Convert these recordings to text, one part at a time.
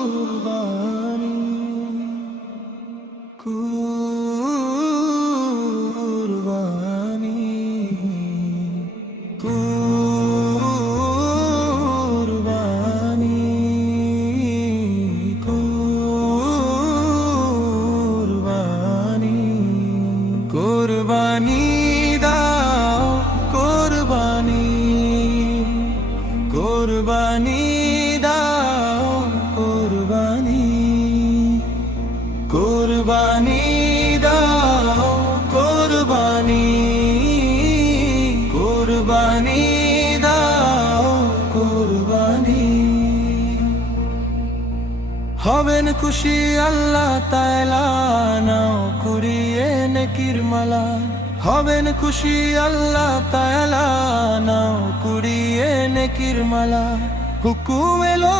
কুরবানি কুরবানি কুরবানি কুরবানি কুরবানি দাও কুরবানি কুরবানি দাও কুরবানি কুরবানি দাও কুরবানি কুরবানি দাও কুরবানি হবেন খুশি আল্লাহ তাআলা নাও কুড়িয়ে নেকির মালা হবেন খুশি আল্লাহ তাআলা নাও কুড়িয়ে নেকির মালা হুকুম এলো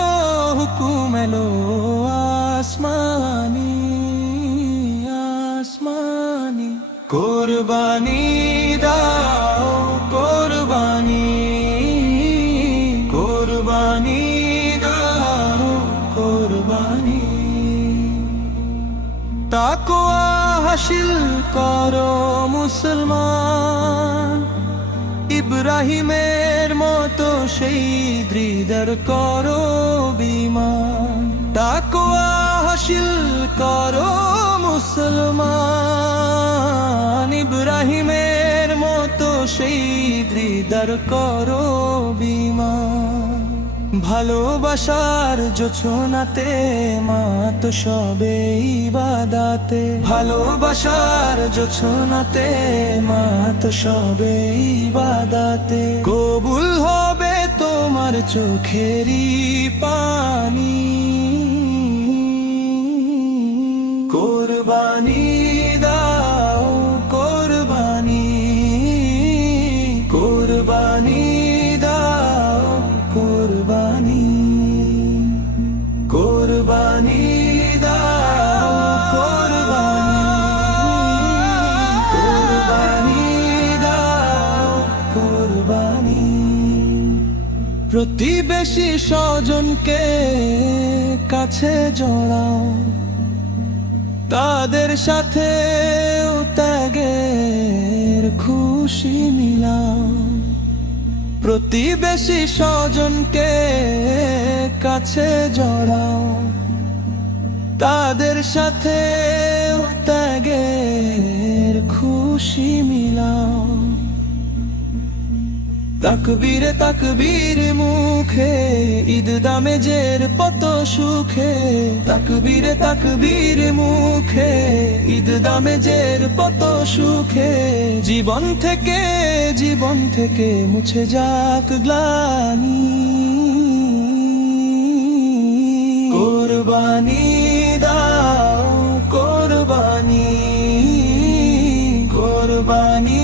আসমানি আসমানি কুরবানি দাও কুরবানি কুরবানি দাও কুরবানি তাকওয়া হাসিল করো মুসলমান ইব্রাহিমের মতো সেই হৃদয় করো বিমান তাকওয়া হাসিল করো মুসলমান ইব্রাহিমের মতো সেই হৃদয় করো বিমান ভালোবাসার জোছনাতে মাত সবে ইবাদাতে ভালোবাসার জোছনাতে মাত সবে ইবাদাতে কবুল হবে তোমার চোখেরই পানি কুরবানি দাও কুরবানি কুরবানি দাও কুরবানি কুরবানি দাও কুরবানি কুরবানি দাও কুরবানি প্রতিবেশী স্বজনকে কাছে জড়াও তাদের সাথে ত্যাগের খুশি মিলাও প্রতিবেশী স্বজনকে কাছে জড়াও তাদের সাথে ত্যাগের খুশি মিলাও তাকবীরে তাকবীর মুখে ঈদ দামেজের পত সুখে তাকবীরে তাকবীর মুখে ঈদ দামেজের পত সুখে জীবন থেকে মুছে যাক গ্লানি কুরবানি দাও কুরবানি কুরবানি